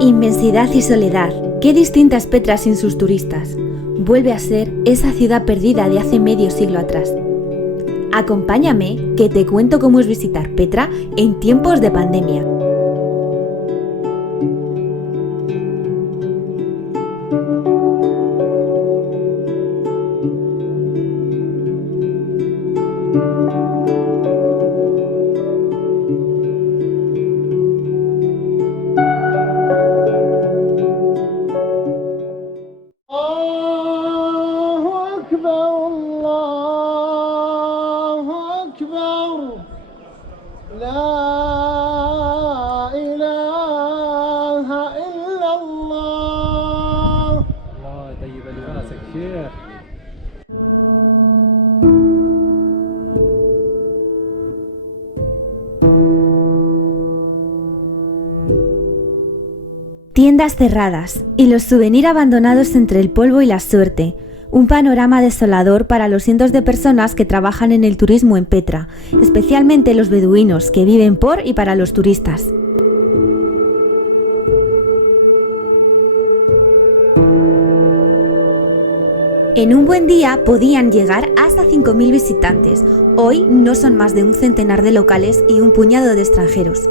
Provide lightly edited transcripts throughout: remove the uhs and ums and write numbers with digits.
Inmensidad y soledad. Qué distinta es Petra sin sus turistas. Vuelve a ser esa ciudad perdida de hace medio siglo atrás. Acompáñame, que te cuento cómo es visitar Petra en tiempos de pandemia. Tiendas cerradas y los souvenirs abandonados entre el polvo y la suerte. Un panorama desolador para los cientos de personas que trabajan en el turismo en Petra, especialmente los beduinos que viven por y para los turistas. En un buen día podían llegar hasta 5.000 visitantes. Hoy no son más de un centenar de locales y un puñado de extranjeros.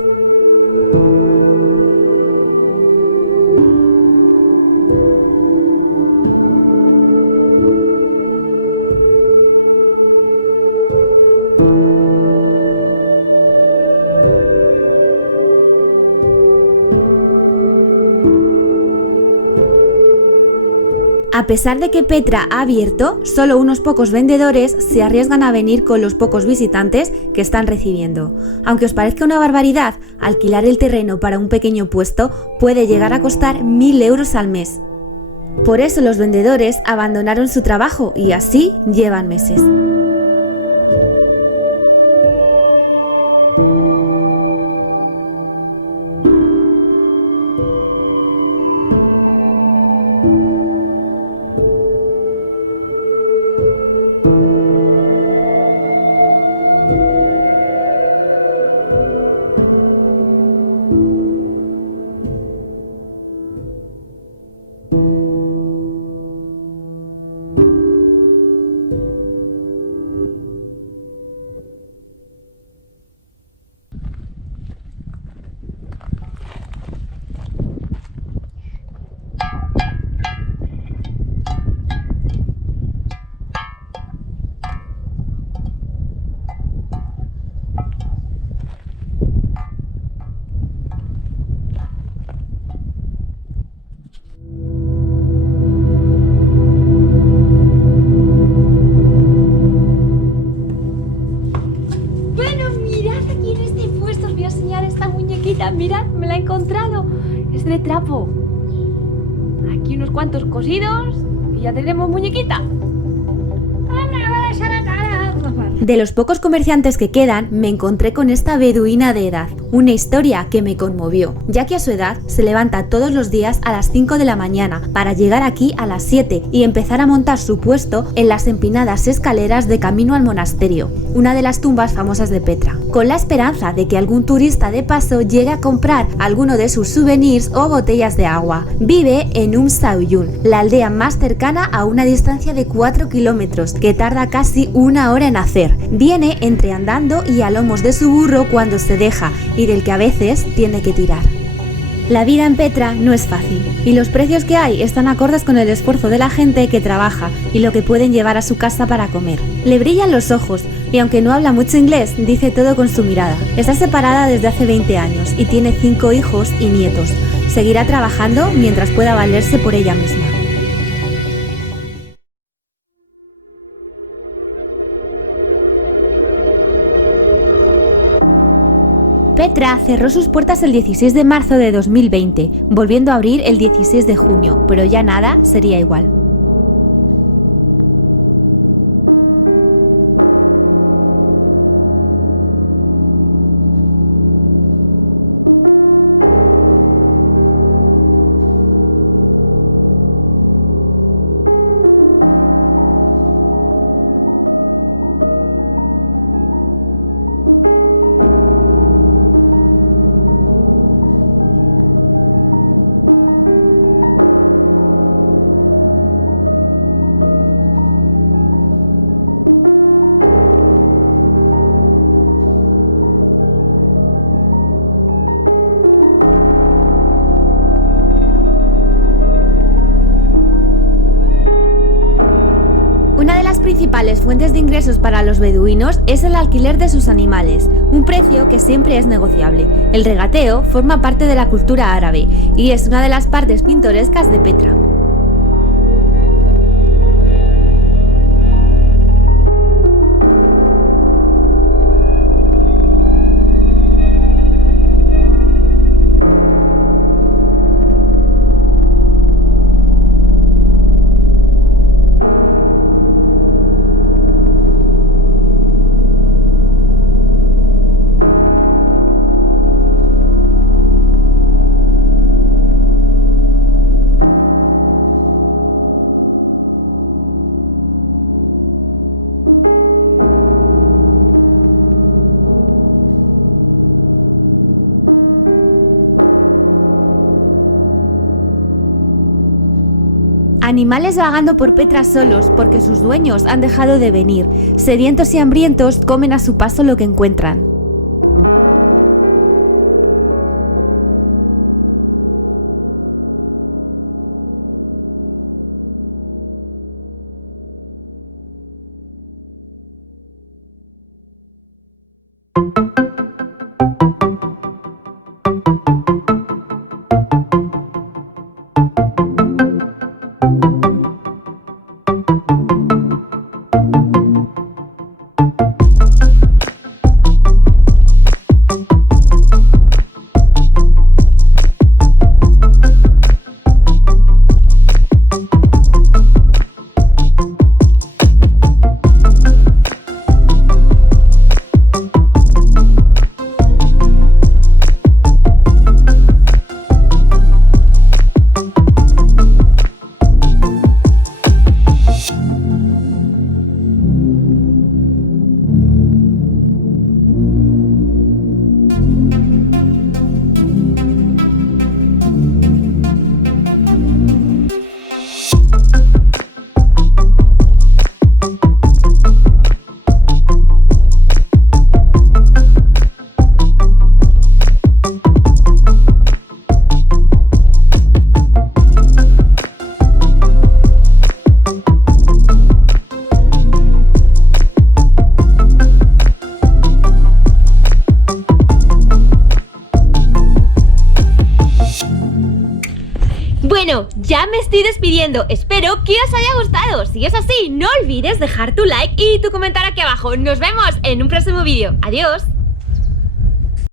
A pesar de que Petra ha abierto, solo unos pocos vendedores se arriesgan a venir con los pocos visitantes que están recibiendo. Aunque os parezca una barbaridad, alquilar el terreno para un pequeño puesto puede llegar a costar 1.000 euros al mes. Por eso los vendedores abandonaron su trabajo y así llevan meses. Mirad, me la he encontrado. Es de trapo. Aquí unos cuantos cosidos y ya tenemos muñequita. De los pocos comerciantes que quedan, me encontré con esta beduina de edad, una historia que me conmovió, ya que a su edad se levanta todos los días a las 5 de la mañana para llegar aquí a las 7 y empezar a montar su puesto en las empinadas escaleras de camino al monasterio, una de las tumbas famosas de Petra, con la esperanza de que algún turista de paso llegue a comprar alguno de sus souvenirs o botellas de agua. Vive en Sauyun, la aldea más cercana a una distancia de 4 kilómetros, que tarda casi una hora en hacer. Viene entre andando y a lomos de su burro cuando se deja y del que a veces tiene que tirar. La vida en Petra no es fácil y los precios que hay están acordes con el esfuerzo de la gente que trabaja y lo que pueden llevar a su casa para comer. Le brillan los ojos y aunque no habla mucho inglés, dice todo con su mirada. Está separada desde hace 20 años y tiene 5 hijos y nietos. Seguirá trabajando mientras pueda valerse por ella misma. Petra cerró sus puertas el 16 de marzo de 2020, volviendo a abrir el 16 de junio, pero ya nada sería igual. principales fuentes de ingresos para los beduinos es el alquiler de sus animales, un precio que siempre es negociable. El regateo forma parte de la cultura árabe y es una de las partes pintorescas de Petra. Animales vagando por Petra solos porque sus dueños han dejado de venir. Sedientos y hambrientos comen a su paso lo que encuentran. Bueno, ya me estoy despidiendo. Espero que os haya gustado. Si es así, no olvides dejar tu like y tu comentario aquí abajo. Nos vemos en un próximo vídeo. Adiós.